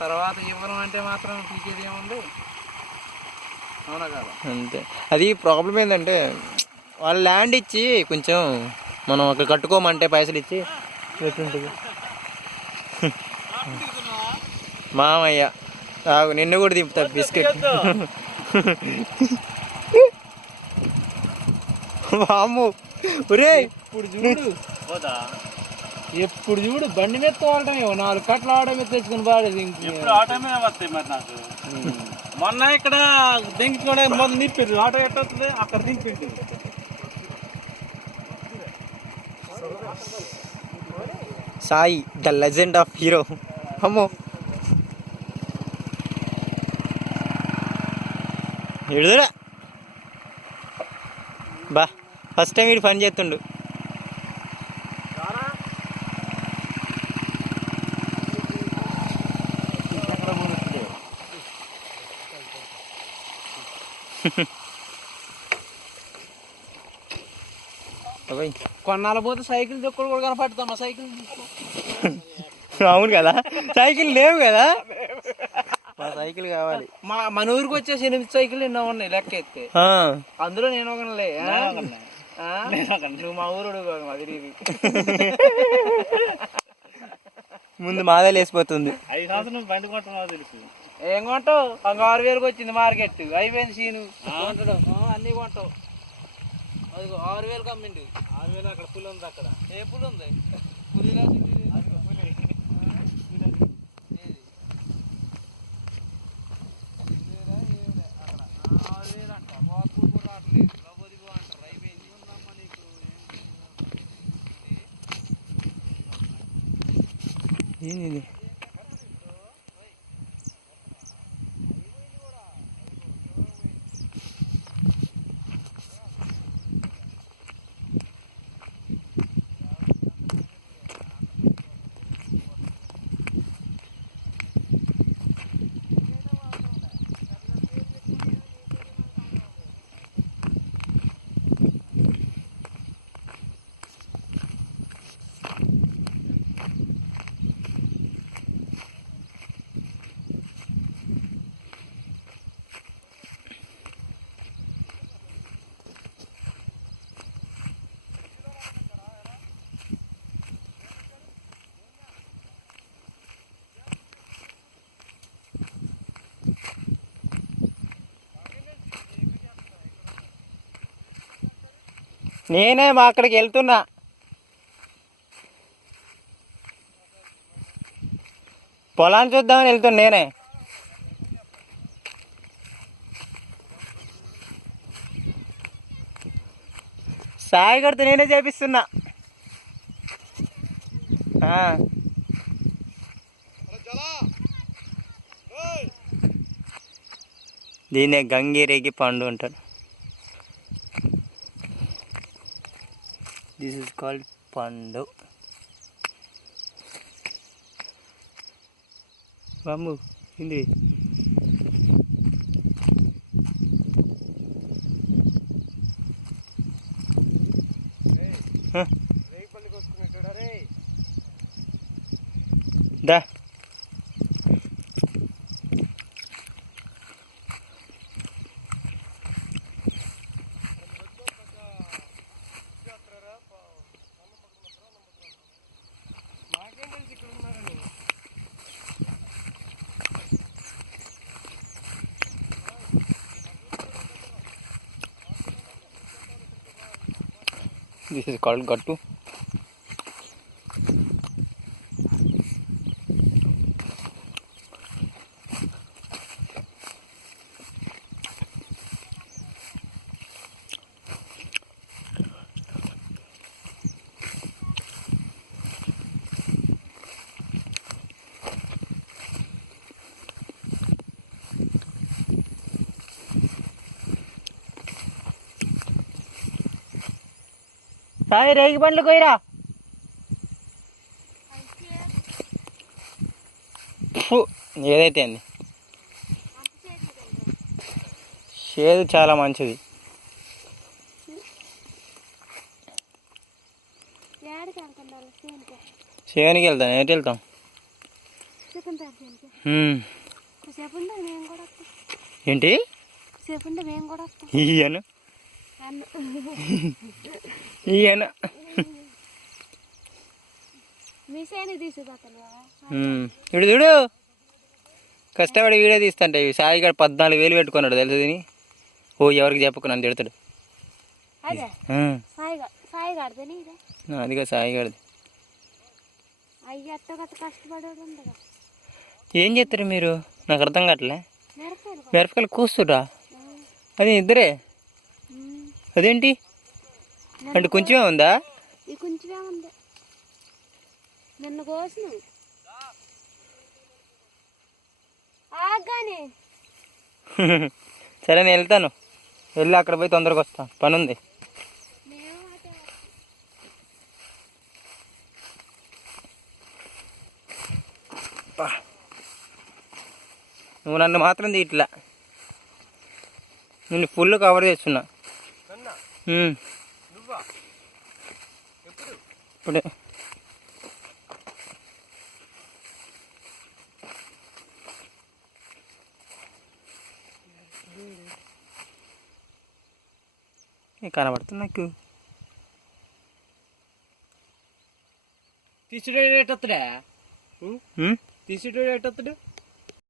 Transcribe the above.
తర్వాత ఇవ్వడం అంటే మాత్రం పీకేది ఏముంది, అవునా కదా? అంతే. అది ప్రాబ్లం ఏంటంటే వాళ్ళు ల్యాండ్ ఇచ్చి కొంచెం మనం అక్కడ కట్టుకోమంటే పైసలు ఇచ్చి ఎట్లుంటుంది. మామయ్య నిన్ను కూడా దింపుతా బిస్కెట్. వాము ఒరే ఇప్పుడు చూడు ఎప్పుడు చూడు బండి మీద తోలటమే, 4 కట్టలు ఆటో మీద తెచ్చుకుని బాడేది. ఇప్పుడు ఆటో మీద వస్తాయి మరి నాకు. మొన్న ఇక్కడ దించుకోవడం మొదలు నింపారు, ఆటో ఎట్ట వస్తుంది అక్కడ దింపిండు. Sai the legend of hero. అమ్మో ఎడుదురా బా, ఫస్ట్ టైం వీడు పని చేస్తుండు. కొన్నాళ్ళు పోతే సైకిల్ దొక్కడు కూడా కనపడతామా? సైకిల్ తీసుకో. అవును కదా, సైకిల్ లేవు కదా, మా సైకిల్ కావాలి. మన ఊరికి వచ్చేసి 8 సైకిల్ ఎన్నో ఉన్నాయి లెక్క ఎత్తే. అందులో నేను ఒకలే. నువ్వు మా ఊరుడు అది ముందు మాదే లేసిపోతుంది. 5 సంవత్సరం బండి కొంటున్నావు తెలుసు. ఏం కొంటావు? 6,000కి వచ్చింది మార్కెట్, అయిపోయింది సీను. కొంటాడు అన్నీ కొంటావు. అది 6,000కి అమ్మిండు. 6,000 అక్కడ పులి ఉంది. అక్కడ ఏ పులి ఉంది? పులిలా పులి 6,000 అంట. బాబు రావట్లేదు, లబోదిగో అంటారు. అయిపోయింది. ఉందమ్మా నీకు ఏంది నేనే మా అక్కడికి వెళ్తున్నా. పొలాన్ని చూద్దామని వెళ్తున్నా నేనే. సాయి గడితో నేనే చేపిస్తున్నా. దీన్నే గంగిరేగి పండు అంటారు. దిస్ ఇస్ కాల్డ్ పండు. బాము ఏంది? దా This is called gattu. Sai రేగి పండ్లు కొయ్యరా. ఏదైతే అండి, చేదు చాలా మంచిది. చేనుకి వెళ్తాం, ఎటు వెళ్తాం? ఏంటి ఈయను ఈయన ఇప్పుడు చూడు కష్టపడి వీడియో తీస్తుంటే సాయి గారు 14,000 పెట్టుకున్నాడు తెలుసు దీని. ఓ ఎవరికి చెప్పుకున్నాను తిడతాడు. అదిగా సాయి గారిది. ఏం చేస్తారు మీరు? నాకు అర్థం కావట్లే. మిరపకాయలు కూస్తురా? అది ఇద్దరే? అదేంటి అంటే కొంచెమే ఉందా? నిన్న కోసిన సరే నేను వెళ్తాను. వెళ్ళి అక్కడ పోయి తొందరగా వస్తా, పని ఉంది. నువ్వు నన్ను మాత్రం తీయట్లా, నేను ఫుల్ కవర్ చేస్తున్నా. ఇప్పుడే కనబడుతుంది నాకు. తీసుడేటొత్తుడా? తీసుడేటొత్తుడు